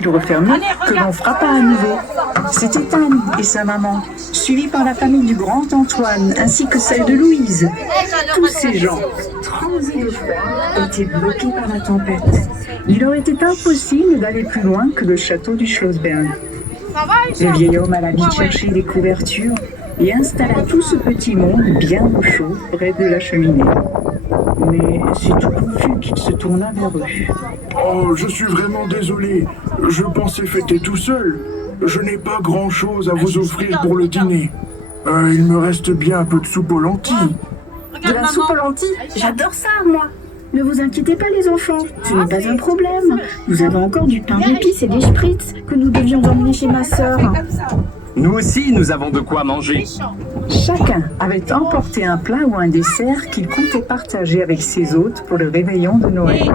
qu'il refermait que l'on frappa à nouveau. C'était Anne et sa maman, suivis par la famille du grand Antoine ainsi que celle de Louise. Tous ces gens, transis de fer, étaient bloqués par la tempête. Il leur était impossible d'aller plus loin que le château du Schlossberg. Le vieil homme alla vite chercher des couvertures et installa tout ce petit monde bien au chaud près de la cheminée. Mais c'est tout confus qu'il se tourna vers eux. Oh, je suis vraiment désolé. Je pensais fêter tout seul. Je n'ai pas grand-chose à vous offrir pour le dîner. Il me reste bien un peu de soupe aux lentilles. De la soupe aux lentilles? J'adore ça, moi. Ne vous inquiétez pas, les enfants. Ce n'est pas un problème. Nous avons encore du pain d'épices et des spritz que nous devions emmener chez ma sœur. Nous aussi, nous avons de quoi manger. Chacun avait emporté un plat ou un dessert qu'il comptait partager avec ses hôtes pour le réveillon de Noël.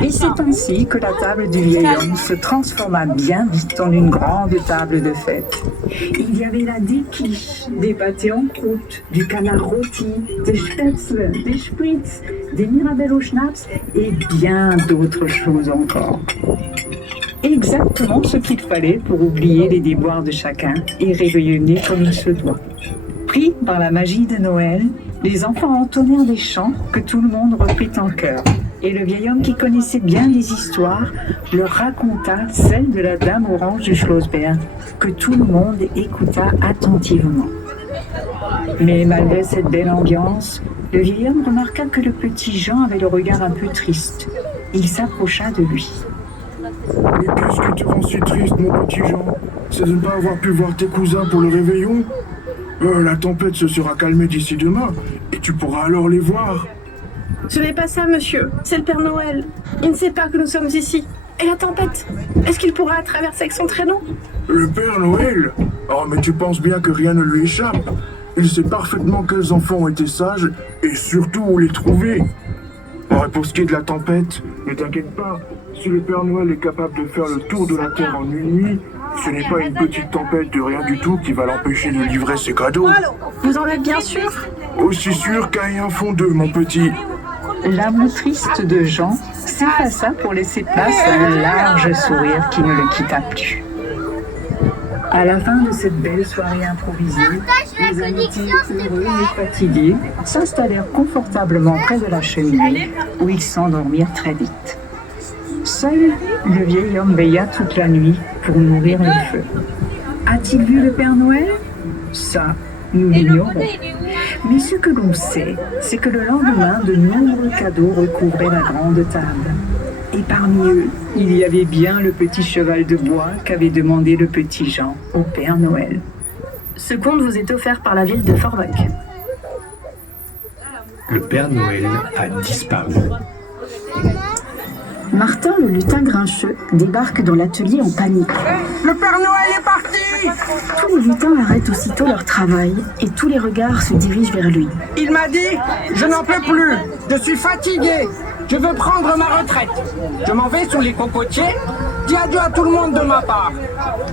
Et c'est ainsi que la table du vieil homme se transforma bien vite en une grande table de fête. Il y avait là des quiches, des pâtés en croûte, du canard rôti, des spätzle, des spritz, des mirabelles au schnapps et bien d'autres choses encore. Exactement ce qu'il fallait pour oublier les déboires de chacun et réveillonner comme il se doit. Pris par la magie de Noël, les enfants entonnèrent des chants que tout le monde reprit en chœur. Et le vieil homme qui connaissait bien les histoires leur raconta celle de la dame orange du Schlossberg, que tout le monde écouta attentivement. Mais malgré cette belle ambiance, le vieil homme remarqua que le petit Jean avait le regard un peu triste. Il s'approcha de lui. Mais qu'est-ce qui te rend si triste, mon petit Jean? C'est de ne pas avoir pu voir tes cousins pour le réveillon? La tempête se sera calmée d'ici demain, et tu pourras alors les voir. Ce n'est pas ça, monsieur. C'est le Père Noël. Il ne sait pas que nous sommes ici. Et la tempête? Est-ce qu'il pourra traverser avec son traîneau? Le Père Noël? Oh, mais tu penses bien que rien ne lui échappe. Il sait parfaitement quels enfants ont été sages, et surtout où les trouver. Et pour ce qui est de la tempête, ne t'inquiète pas. Si le Père Noël est capable de faire le tour de la Terre en une nuit, ce n'est pas une petite tempête de rien du tout qui va l'empêcher de livrer ses cadeaux. Vous en êtes bien sûr? Aussi sûr qu'un et un font deux, mon petit. L'âme triste de Jean s'effaça pour laisser place à un large sourire qui ne le quitta plus. À la fin de cette belle soirée improvisée, les amitiés heureux et fatigués s'installèrent confortablement près de la cheminée où ils s'endormirent très vite. Seul, le vieil homme veilla toute la nuit pour nourrir le feu. A-t-il vu le Père Noël? Ça, nous l'ignorons. Mais ce que l'on sait, c'est que le lendemain, de nombreux cadeaux recouvraient la grande table. Et parmi eux, il y avait bien le petit cheval de bois qu'avait demandé le petit Jean au Père Noël. Ce conte vous est offert par la ville de Forbach. Le Père Noël a disparu. Martin, le lutin grincheux, débarque dans l'atelier en panique. Le Père Noël est parti! Tous les lutins arrêtent aussitôt leur travail et tous les regards se dirigent vers lui. Il m'a dit, je n'en peux plus, je suis fatigué, je veux prendre ma retraite. Je m'en vais sous les cocotiers, dis adieu à tout le monde de ma part.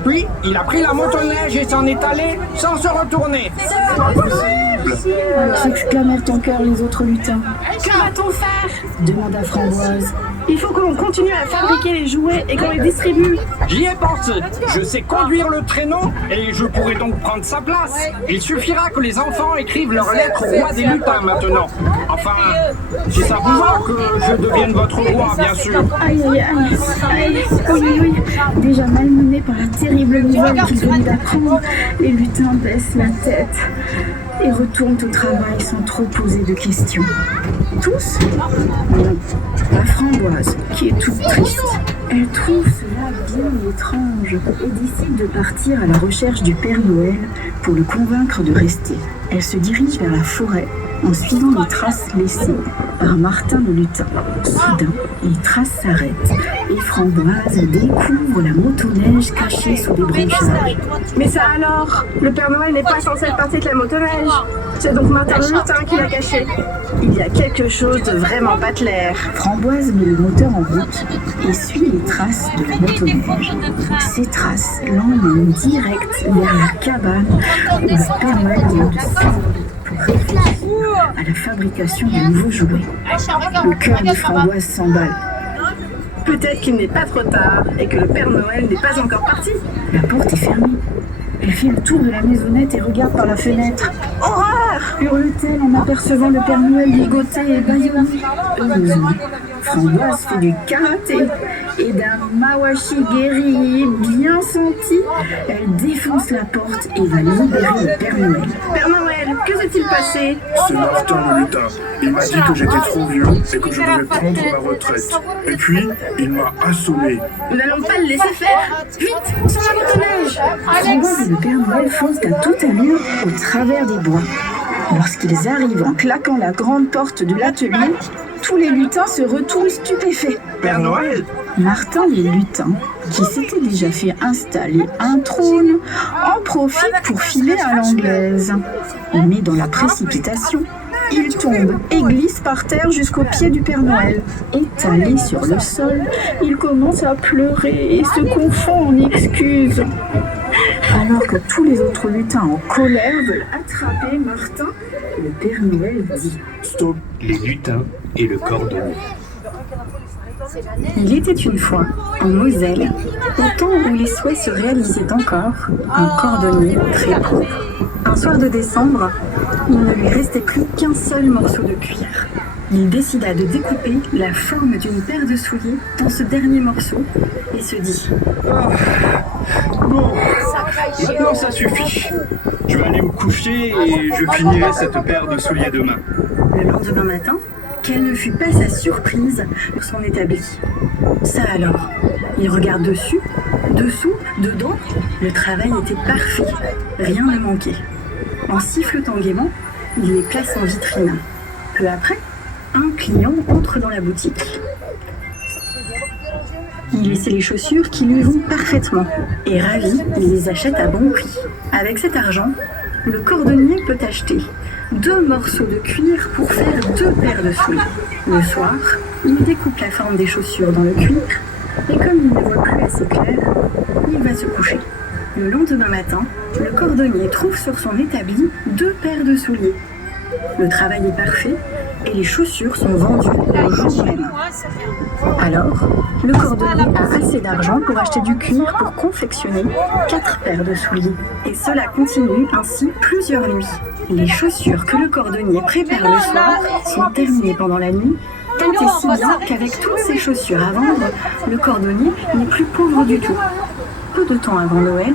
Puis, il a pris la motoneige et s'en est allé sans se retourner. S'exclamèrent en chœur les autres lutins. Que va-t-on faire? Demanda Framboise. Il faut que l'on continue à fabriquer les jouets et qu'on les distribue. J'y ai pensé. Je sais conduire le traîneau et je pourrai donc prendre sa place. Il suffira que les enfants écrivent leurs lettres au roi des lutins maintenant. Enfin, si ça vous va que je devienne votre roi, bien sûr. Aïe, aïe, aïe. Oui, oui, oui. Déjà malmenés par la terrible nouvelle qu'ils venaient d'apprendre, les lutins baissent la tête et retournent au travail sans trop poser de questions. Tous? Non. La Framboise, qui est toute triste. Elle trouve cela bien étrange et décide de partir à la recherche du Père Noël pour le convaincre de rester. Elle se dirige vers la forêt en suivant les traces laissées par Martin le lutin. Soudain, les traces s'arrêtent et Framboise découvre la motoneige cachée sous des branchages. Mais ça alors? Le Père Noël n'est pas censé être parti avec la motoneige. C'est donc Martin le lutin qui l'a caché. Il y a quelque chose de vraiment pas clair. Framboise met le moteur en route et suit les traces de la motoneige. Ces traces l'emmènent direct vers la cabane où le Père Noël vient de s'installer pour réfléchir à la fabrication de nouveaux jouets. Le cœur de Framboise s'emballe. Peut-être qu'il n'est pas trop tard et que le Père Noël n'est pas encore parti. La porte est fermée. Elle fait le tour de la maisonnette et regarde par la fenêtre. Horreur! Hurle-t-elle en apercevant le Père Noël ligoté et bâillonné. Heureusement, Framboise fait du karaté et d'un mawashi guerrier bien senti, elle défonce la porte et va libérer le Père Noël. Père Noël, que s'est-il passé? C'est Martin le lutin. Il m'a dit que j'étais trop vieux et que je devais prendre ma retraite. Et puis, il m'a assommé. Nous n'allons pas le laisser faire. Vite, sur la motoneige! Framboise et le Père Noël foncent à toute allure au travers des bois. Lorsqu'ils arrivent en claquant la grande porte de l'atelier, tous les lutins se retournent stupéfaits. Père Noël? Martin les lutins, qui s'était déjà fait installer un trône, en profite pour filer à l'anglaise. Mais dans la précipitation, il tombe et glisse par terre jusqu'au pied du Père Noël. Étalé sur le sol, il commence à pleurer et se confond en excuses. Alors que tous les autres lutins en colère veulent attraper Martin, le Père Noël dit « Stop. Les lutins et le cordonnier. Il était une fois, en Moselle, au temps où les souhaits se réalisaient encore, un cordonnier très pauvre. Un soir de décembre, il ne lui restait plus qu'un seul morceau de cuir. Il décida de découper la forme d'une paire de souliers dans ce dernier morceau et se dit Bon, maintenant ça suffit. Je vais aller me coucher et je finirai cette paire de souliers demain. Le lendemain matin, quelle ne fut pas sa surprise pour son établi. Ça alors, il regarde dessus, dessous, dedans, le travail était parfait, rien ne manquait. En sifflotant gaiement, il les place en vitrine. Peu après, un client entre dans la boutique. Il essaie les chaussures qui lui vont parfaitement et ravi, il les achète à bon prix. Avec cet argent, le cordonnier peut acheter 2 morceaux de cuir pour faire 2 paires de souliers. Le soir, il découpe la forme des chaussures dans le cuir et comme il ne voit plus assez clair, il va se coucher. Le lendemain matin, le cordonnier trouve sur son établi 2 paires de souliers. Le travail est parfait et les chaussures sont vendues le jour même. Alors, le cordonnier a assez d'argent pour acheter du cuir pour confectionner 4 paires de souliers. Et cela continue ainsi plusieurs nuits. Les chaussures que le cordonnier prépare le soir sont terminées pendant la nuit, tant et si bien qu'avec toutes ces chaussures à vendre, le cordonnier n'est plus pauvre du tout. Peu de temps avant Noël,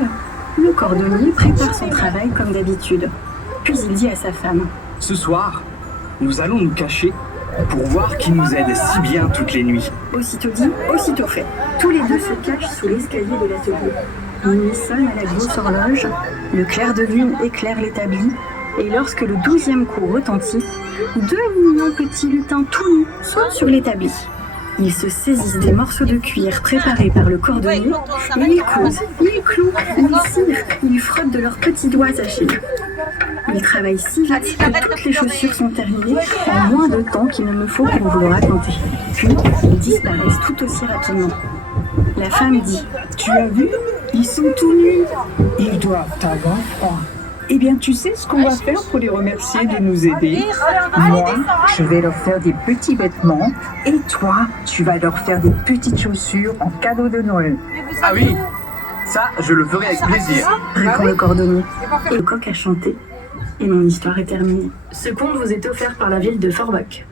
le cordonnier prépare son travail comme d'habitude. Puis il dit à sa femme « Ce soir, nous allons nous cacher pour voir qui nous aide si bien toutes les nuits. » Aussitôt dit, aussitôt fait. Tous les deux se cachent sous l'escalier de l'atelier. Minuit sonne à la grosse horloge, le clair de lune éclaire l'établi, et lorsque le 12e coup retentit, 2 mignons petits lutins tout nus sautent sur l'établi. Ils se saisissent des morceaux de cuir préparés par le cordonnier, et ils cousent, ils clouent, ils cirent, ils frottent de leurs petits doigts tachés. Ils travaillent si vite que toutes les chaussures sont terminées en moins de temps qu'il ne me faut pour vous le raconter. Puis, ils disparaissent tout aussi rapidement. La femme dit « Tu as vu? Ils sont tout nus. Ils doivent avoir froid. Eh bien, tu sais ce qu'on va faire pour les remercier de nous aider? Moi, je vais leur faire des petits vêtements et toi, tu vas leur faire des petites chaussures en cadeau de Noël. » Ah oui, ça je le ferai avec plaisir. Répond le cordonnier. Et le coq a chanté. Et mon histoire est terminée. Ce conte vous est offert par la ville de Forbach.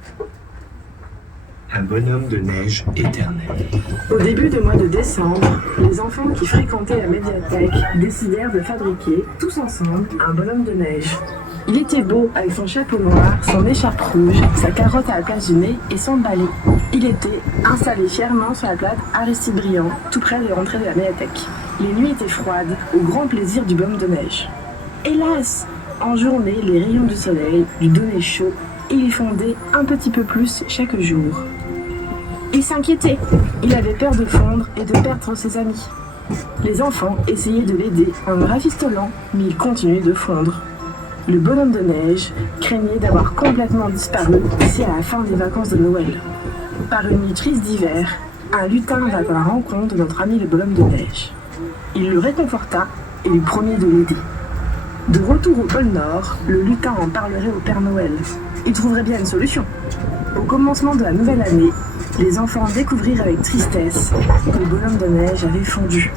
Un bonhomme de neige éternel. Au début du mois de décembre, les enfants qui fréquentaient la médiathèque décidèrent de fabriquer, tous ensemble, un bonhomme de neige. Il était beau avec son chapeau noir, son écharpe rouge, sa carotte à la place du nez et son balai. Il était installé fièrement sur la plate Aristide Briand, tout près de l'entrée de la médiathèque. Les nuits étaient froides, au grand plaisir du bonhomme de neige. Hélas, en journée, les rayons du soleil lui donnaient chaud et il fondait un petit peu plus chaque jour. Il s'inquiétait, il avait peur de fondre et de perdre ses amis. Les enfants essayaient de l'aider en le rafistolant, mais il continuait de fondre. Le bonhomme de neige craignait d'avoir complètement disparu d'ici à la fin des vacances de Noël. Par une nuit triste d'hiver, un lutin va à la rencontre de notre ami le bonhomme de neige. Il le réconforta et lui promit de l'aider. De retour au pôle Nord, le lutin en parlerait au Père Noël. Il trouverait bien une solution. Au commencement de la nouvelle année, les enfants découvrirent avec tristesse que le bonhomme de neige avait fondu.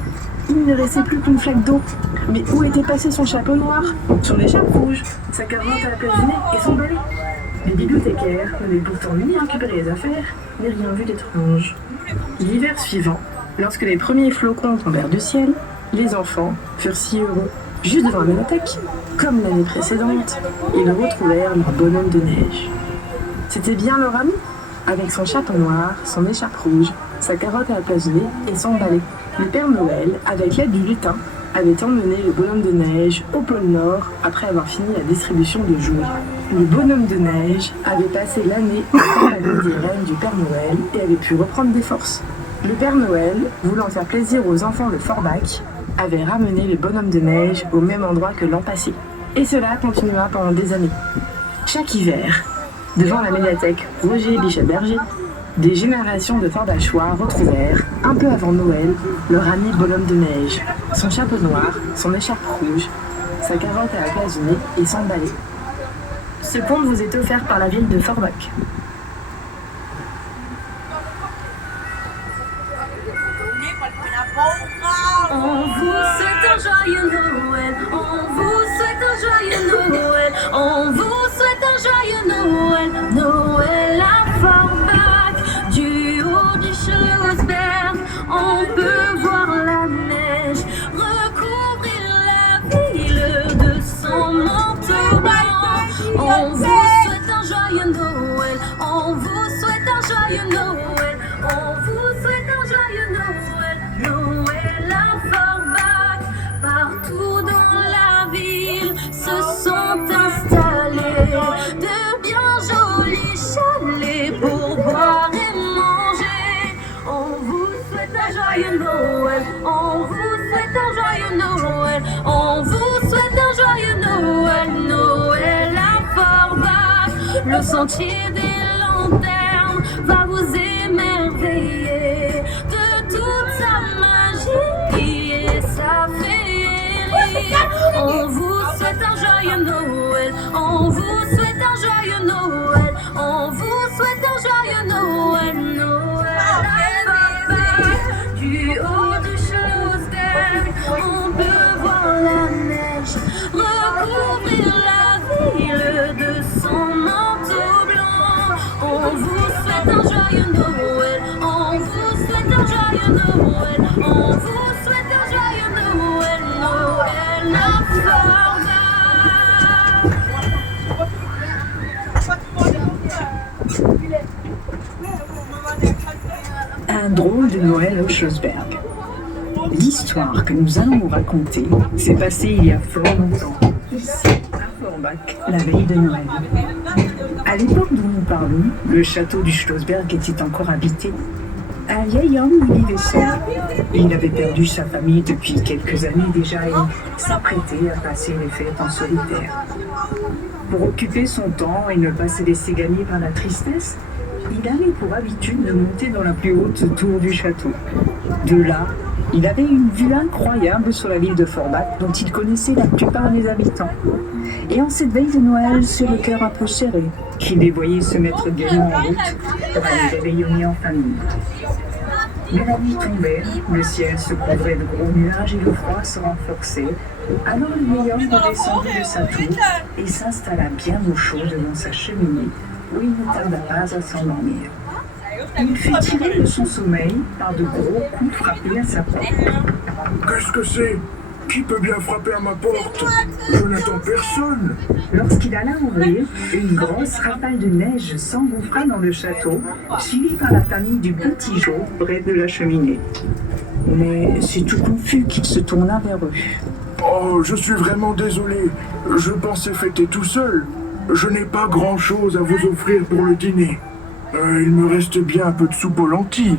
Il ne restait plus qu'une flaque d'eau. Mais où était passé son chapeau noir? Sur l'écharpe rouge, sa carotte à la place du nez et son balai. Les bibliothécaires n'avaient pourtant ni récupéré les affaires, ni rien vu d'étrange. L'hiver suivant, lorsque les premiers flocons tombèrent du ciel, les enfants furent si heureux. Juste devant la médiathèque, comme l'année précédente, ils retrouvèrent leur bonhomme de neige. C'était bien leur ami, avec son chapeau noir, son écharpe rouge, sa carotte à la place du nez et son balai. Le Père Noël, avec l'aide du lutin, avait emmené le bonhomme de neige au pôle Nord après avoir fini la distribution de jouets. Le bonhomme de neige avait passé l'année en compagnie des reines du Père Noël et avait pu reprendre des forces. Le Père Noël, voulant faire plaisir aux enfants de Forbach, avait ramené le bonhomme de neige au même endroit que l'an passé. Et cela continua pendant des années. Chaque hiver, devant la médiathèque Roger Bichet-Berger, des générations de Forbachois retrouvèrent, un peu avant Noël, leur ami bonhomme de neige, son chapeau noir, son écharpe rouge, sa carotte à la place du nez et son balai. Ce conte vous est offert par la ville de Forbach. On vous souhaite un joyeux Noël, on vous souhaite un joyeux Noël, on vous souhaite un joyeux Noël, Noël à Forbach, du haut du Schlossberg, on peut voir la neige, recouvrir la ville de son manteau blanc. On vous souhaite un joyeux Noël, on vous souhaite un joyeux Noël, on vous souhaite un joyeux Noël, Noël à Forbach. Partout dans la ville se sont installés de bien jolis chalets pour boire et manger. On vous souhaite un joyeux Noël, on vous souhaite un joyeux Noël, on vous souhaite un joyeux Noël, Noël à Forbach. Le sentier des lanternes va vous émerveiller de toute sa magie et sa féerie. On vous souhaite un joyeux Noël, on vous souhaite un joyeux Noël, on vous souhaite un joyeux Noël, Noël à Forbach. Du haut du Schlossberg, on peut voir la neige recouvrir la ville de son manteau blanc. On vous souhaite un joyeux Noël, on vous souhaite un joyeux Noël, on vous souhaite un joyeux Noël, Noël à Forbach. Un drôle de Noël au Schlossberg. L'histoire que nous allons vous raconter s'est passée il y a fort longtemps, ici, à Forbach, la veille de Noël. À l'époque dont nous parlons, le château du Schlossberg était encore habité. Un vieil homme y vivait seul. Il avait perdu sa famille depuis quelques années déjà et s'apprêtait à passer les fêtes en solitaire. Pour occuper son temps et ne pas se laisser gagner par la tristesse, il avait pour habitude de monter dans la plus haute tour du château. De là, il avait une vue incroyable sur la ville de Forbach dont il connaissait la plupart des habitants. Et en cette veille de Noël, c'est le cœur un peu serré qu'il les voyait se mettre gaiement en route pour aller réveillonner en famille. Mais la nuit tombait, le ciel se couvrait de gros nuages et le froid se renforçait. Alors le vieil homme redescendit de sa tour et s'installa bien au chaud devant sa cheminée, où il ne tarda pas à s'endormir. Il fut tiré de son sommeil par de gros coups frappés à sa porte. Qu'est-ce que c'est? Qui peut bien frapper à ma porte? Je n'attends personne. Lorsqu'il alla ouvrir, une grosse rafale de neige s'engouffra dans le château, suivie par la famille du petit Joe près de la cheminée. Mais c'est tout confus qu'il se tourna vers eux. Oh, je suis vraiment désolé. Je pensais fêter tout seul. Je n'ai pas grand-chose à vous offrir pour le dîner. Il me reste bien un peu de soupe aux lentilles.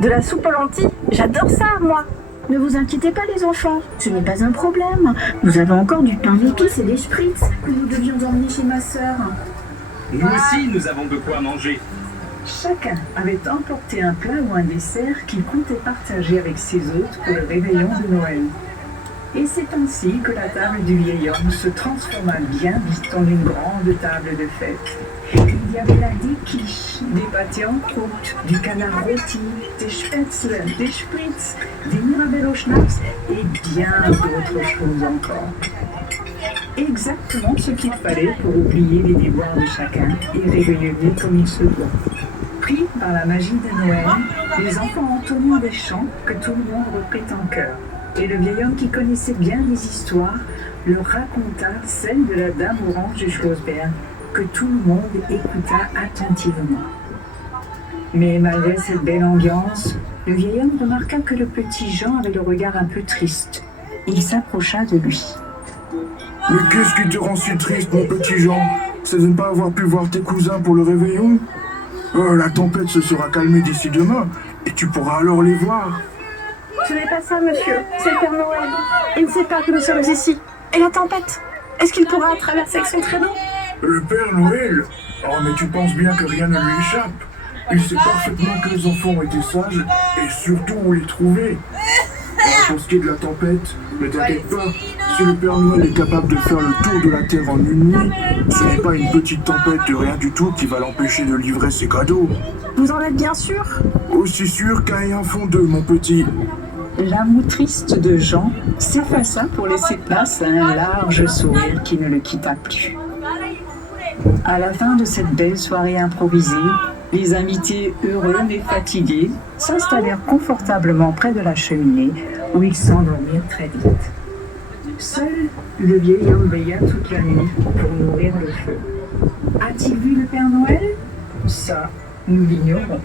De la soupe aux lentilles? J'adore ça, moi. Ne vous inquiétez pas, les enfants, ce n'est pas un problème. Nous avons encore du pain d'épices et des spritz que nous devions emmener chez ma sœur. Nous aussi, nous avons de quoi manger. Chacun avait emporté un plat ou un dessert qu'il comptait partager avec ses hôtes pour le réveillon de Noël. Et c'est ainsi que la table du vieil homme se transforma bien vite en une grande table de fête. y avait là des quiches, des pâtés en croûte, du canard rôti, des spätzle, des spritz, des Mirabelle au schnapps et bien d'autres choses encore. Exactement ce qu'il fallait pour oublier les déboires de chacun et réveillonner comme il se doit. Pris par la magie de Noël, les enfants entonnèrent des chants que tout le monde reprit en chœur. Et le vieil homme qui connaissait bien les histoires leur raconta celle de la dame orange du Schlossberg que tout le monde écouta attentivement. Mais malgré cette belle ambiance, le vieil homme remarqua que le petit Jean avait le regard un peu triste. Il s'approcha de lui. Mais qu'est-ce qui te rend si triste, mon petit Jean? C'est de ne pas avoir pu voir tes cousins pour le réveillon? La tempête se sera calmée d'ici demain, et tu pourras alors les voir. Ce n'est pas ça, monsieur. C'est le Père Noël. Il ne sait pas que nous sommes ici. Et la tempête? Est-ce qu'il pourra traverser avec son traîneau? Le Père Noël? Oh, mais tu penses bien que rien ne lui échappe. Il sait parfaitement que les enfants ont été sages, et surtout où les trouver. Pour ce qui est de la tempête, ne t'inquiète pas. Si le Père Noël est capable de faire le tour de la Terre en une nuit, ce n'est pas une petite tempête de rien du tout qui va l'empêcher de livrer ses cadeaux. Vous en êtes bien sûr? Aussi sûr qu'un et un font deux, mon petit. La moue triste de Jean s'effaça pour laisser place à un large sourire qui ne le quitta plus. À la fin de cette belle soirée improvisée, les invités heureux mais fatigués s'installèrent confortablement près de la cheminée où ils s'endormirent très vite. Seul le vieil homme veilla toute la nuit pour nourrir le feu. A-t-il vu le Père Noël? Ça, nous l'ignorons.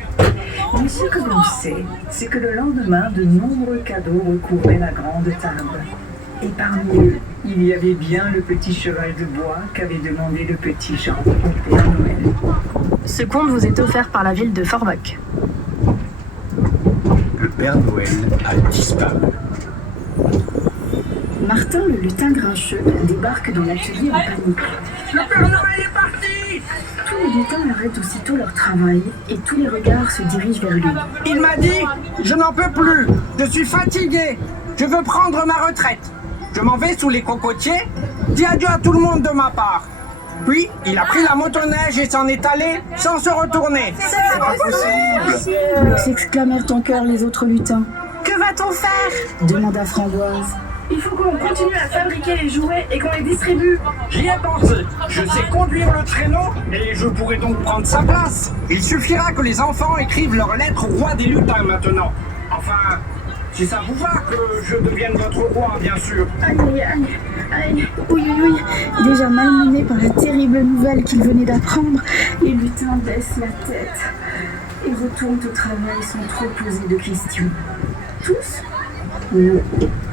Mais ce que l'on sait, c'est que le lendemain, de nombreux cadeaux recouvraient la grande table. Et parmi eux, il y avait bien le petit cheval de bois qu'avait demandé le petit Jean au Père Noël. Ce conte vous est offert par la ville de Forbach. Le Père Noël a disparu. Martin, le lutin grincheux, débarque dans l'atelier en panique. Le Père Noël est parti! Tous les lutins arrêtent aussitôt leur travail et tous les regards se dirigent vers lui. Il m'a dit, je n'en peux plus, je suis fatigué, je veux prendre ma retraite. Je m'en vais sous les cocotiers, dis adieu à tout le monde de ma part. Puis, il a pris la motoneige et s'en est allé sans se retourner. C'est pas possible. S'exclamèrent en chœur les autres lutins. Que va-t-on faire? Demanda Framboise. Il faut qu'on continue à fabriquer les jouets et qu'on les distribue. J'y ai pensé. Je sais conduire le traîneau et je pourrai donc prendre sa place. Il suffira que les enfants écrivent leur lettre au roi des lutins maintenant. Enfin, si ça vous va que je devienne votre roi, bien sûr. Aïe, aïe, aïe, aïe, oui, oui, oui. Déjà malmené par la terrible nouvelle qu'il venait d'apprendre, les lutins baissent la tête et retournent au travail sans trop poser de questions. Tous? Non,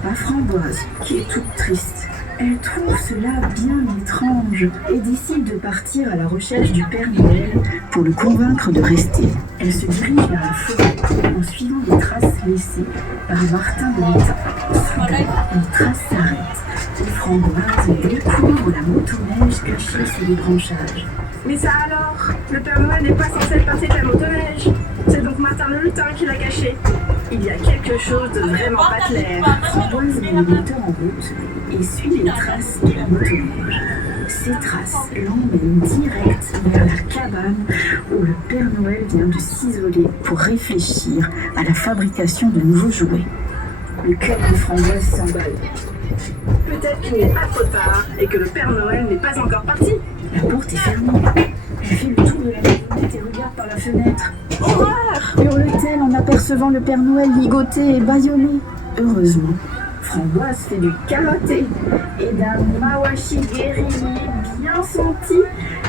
pas Framboise, qui est toute triste. Elle trouve cela bien étrange et décide de partir à la recherche du Père Noël pour le convaincre de rester. Elle se dirige vers la forêt en suivant les traces laissées par Martin de l'État. Soudain, une trace s'arrête et Framboise découvre la motoneige cachée sous les branchages. Mais ça alors? Le Père Noël n'est pas censé être parti de la motoneige. C'est donc Martin le lutin qui l'a caché. Il y a quelque chose de vraiment pas clair. Framboise met le moteur en route et suit les traces de la motoneige. Ces traces l'emmènent direct vers la cabane où le Père Noël vient de s'isoler pour réfléchir à la fabrication de nouveaux jouets. Le cœur de Framboise s'emballe. Peut-être qu'il n'est pas trop tard et que le Père Noël n'est pas encore parti. La porte est fermée. Elle fait le tour de la maisonnette et regarde par la fenêtre. Horreur! Hurle-t-elle en apercevant le Père Noël ligoté et bâillonné. Heureusement, Framboise fait du karaté et d'un mawashi guerrier bien senti,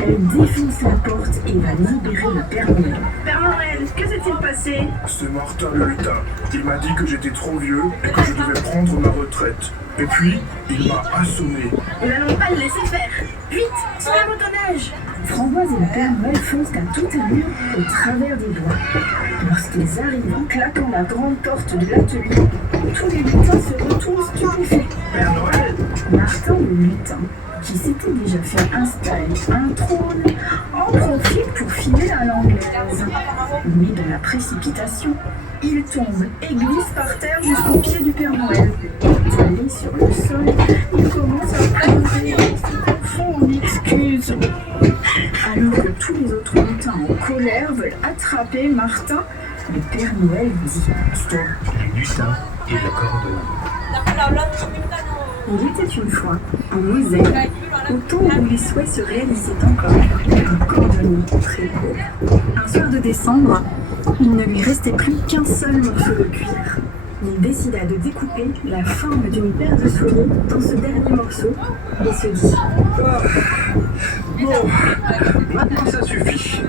elle défonce la porte et va libérer le Père Noël. Père Noël, que s'est-il passé? C'est Martin le lutin. Il m'a dit que j'étais trop vieux et que je devais prendre ma retraite. Et puis, il m'a assommé. Nous n'allons pas le laisser faire. Vite, sur la motoneige! Framboise et le Père Noël foncent à toute allure au travers des bois. Lorsqu'ils arrivent en claquant la grande porte de l'atelier, tous les lutins se retournent stupéfaits. Père Noël? Martin le lutin, qui s'était déjà fait installer un trône, en profite pour filer à l'anglaise. Mais dans la précipitation, il tombe et glisse par terre jusqu'au pied du Père Noël. Étalé sur le sol, il commence à pleurer et se confond en excuses. Alors que tous les autres lutins en colère veulent attraper Martin, le Père Noël dit « Stop !» Les lutins et le cordonnier. Il était une fois, en Moselle, au temps où les souhaits se réalisaient encore, un cordonnier très pauvre. Un soir de décembre, il ne lui restait plus qu'un seul morceau de cuir. Il décida de découper la forme d'une paire de souliers dans ce dernier morceau et se dit Bon, maintenant ça suffit.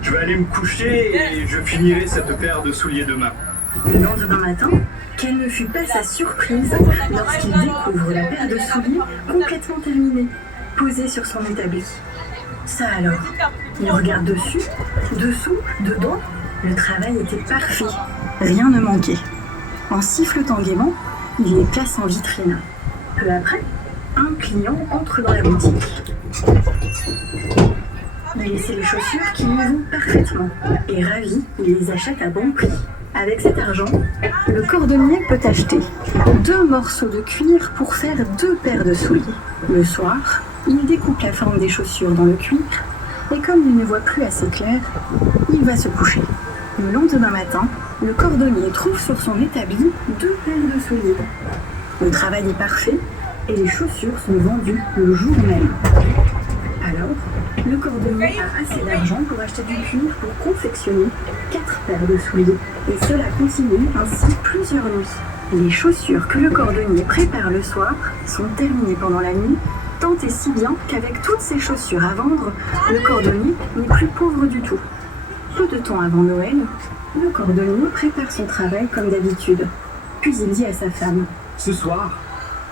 Je vais aller me coucher et je finirai cette paire de souliers demain. Le lendemain matin, quelle ne fut pas sa surprise lorsqu'il découvre la paire de souliers complètement terminée, posée sur son établi. Ça alors, il regarde dessus, dessous, dedans, le travail était parfait, rien ne manquait. En sifflotant gaiement, il les place en vitrine. Peu après, un client entre dans la boutique. Il essaie les chaussures qui lui vont parfaitement et ravi, il les achète à bon prix. Avec cet argent, le cordonnier peut acheter 2 morceaux de cuir pour faire 2 paires de souliers. Le soir, il découpe la forme des chaussures dans le cuir et comme il ne voit plus assez clair, il va se coucher. Le lendemain matin, le cordonnier trouve sur son établi 2 paires de souliers. Le travail est parfait et les chaussures sont vendues le jour même. Alors, le cordonnier a assez d'argent pour acheter du cuir pour confectionner 4 paires de souliers. Et cela continue ainsi plusieurs nuits. Les chaussures que le cordonnier prépare le soir sont terminées pendant la nuit, tant et si bien qu'avec toutes ces chaussures à vendre, le cordonnier n'est plus pauvre du tout. Peu de temps avant Noël, le cordonnier prépare son travail comme d'habitude. Puis il dit à sa femme « Ce soir,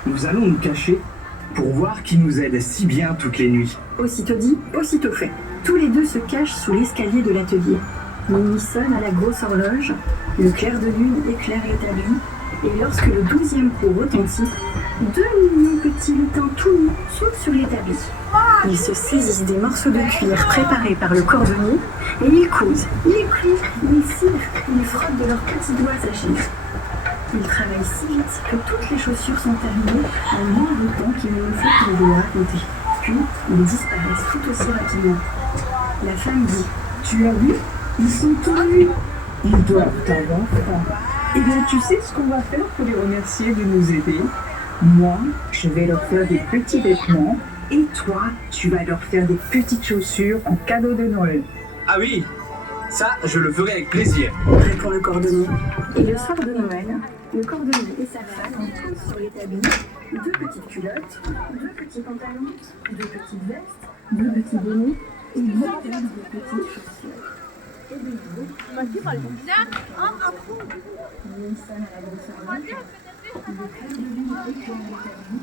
nous allons nous cacher pour voir qui nous aide si bien toutes les nuits. » Aussitôt dit, aussitôt fait. Tous les deux se cachent sous l'escalier de l'atelier. Minuit sonne à la grosse horloge, le clair de lune éclaire l'établi, et lorsque le 12e coup retentit, 2 millions petits lutins tout nus sautent sur l'établi. Ils se saisissent des morceaux de cuir préparés par le cordonnier et ils cousent, ils plient, ils cirent, ils frottent de leurs petits doigts sa chair. Ils travaillent si vite que toutes les chaussures sont terminées en moins de temps qu'il ne faut qu'ils doivent raconter. Puis, ils disparaissent tout aussi rapidement. La femme dit « Tu as vu? Ils sont tous nus. Ils doivent avoir froid. » Eh bien, tu sais ce qu'on va faire pour les remercier de nous aider? Moi, je vais leur faire des petits vêtements et toi, tu vas leur faire des petites chaussures en cadeau de Noël. Ah oui, ça, je le ferai avec plaisir. Répond le cordonnier. Et le soir de Noël, le cordonnier et sa femme posent sur l'établi 2 petites culottes, 2 petits pantalons, 2 petites vestes, 2 petits bonnets et 2 paires de petites chaussures. Et de nouveau, Minuit sonne à la grosse horloge, le clair de lune éclaire l'établi